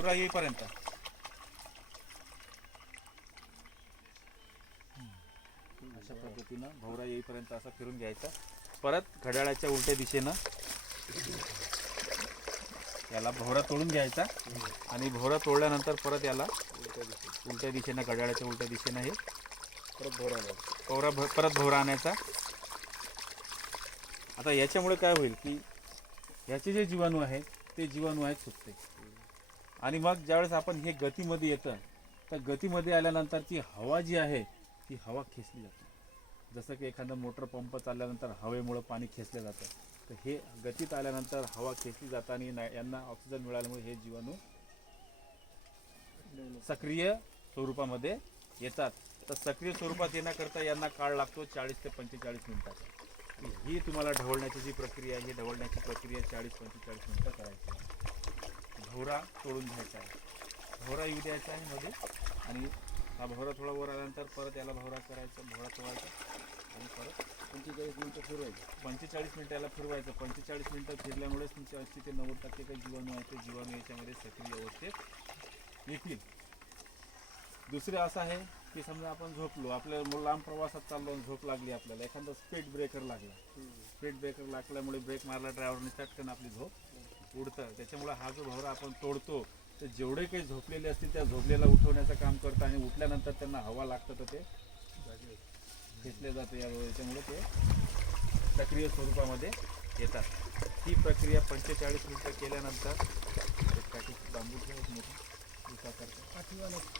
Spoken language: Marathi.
भवरा येईपर्यंत. अशा पद्धतीनं भवरा येईपर्यंत असं फिरून घ्यायचा. परत घड्याळाच्या उलट्या दिशेनं याला भवरा तोडून घ्यायचा. आणि भवरा तोडल्यानंतर परत याला उलट्या दिशेनं घड्याळाच्या उलट्या दिशेनं हे परत भोरा भवरा भ- परत भवरा आणायचा. आता याच्यामुळे काय होईल की ह्याचे जे जीवाणू आहेत ते जीवाणू आहेत सुटते आणि मग ज्यावेळेस आपण हे गतीमध्ये येतं तर गतीमध्ये आल्यानंतर ती हवा जी आहे ती हवा खेचली जाते. जसं की एखादा मोटर पंप चालल्यानंतर हवेमुळं पाणी खेचलं जातं. तर हे गतीत आल्यानंतर हवा खेचली जाताना आणि ना- यांना ऑक्सिजन मिळाल्यामुळे हे जीवाणू सक्रिय स्वरूपामध्ये येतात. तर सक्रिय स्वरूपात येण्याकरता यांना काळ लागतो चाळीस ते पंचेचाळीस मिनिटाचा. ही तुम्हाला ढवळण्याची जी प्रक्रिया आहे ही ढवळण्याची प्रक्रिया चाळीस पंचेचाळीस मिनिटं करायची आहे. भवरा तोडून घ्यायचा आहे. भवरा येऊ द्यायचा आहे मध्ये. आणि हा भवरा थोडा वर आल्यानंतर परत याला भवरा करायचा भवरा तोडायचा आणि परत पंचेचाळीस मिनिटं फिरवायचं. पंचेचाळीस मिनिटं याला फिरवायचं. पंचेचाळीस मिनिटं फिरल्यामुळेच तुमचे ऐंशी ते नव्वद टक्के काही जीवाणू आहेत ते जीवाणू याच्यामध्ये सक्रिय अवस्थेत येतील. दुसरे असं आहे की समजा आपण झोपलो आपल्या लांब प्रवासात चाललो झोप लागली आपल्याला एखादा स्पीड ब्रेकर लागला. स्पीड ब्रेकर लागल्यामुळे ब्रेक मारला ड्रायव्हरने चटकन आपली झोप उडतं. त्याच्यामुळे हा जो भवरा आपण तोडतो तर जेवढे काही झोपलेले असतील त्या झोपलेला उठवण्याचं काम करतं आणि उठल्यानंतर त्यांना हवा लागतं तर ते घेतले जाते. या याच्यामुळे ते सक्रिय स्वरूपामध्ये येतात. ही प्रक्रिया पंचेचाळीस मिनिटं केल्यानंतर एक काठी एक मोठा विकास करतो.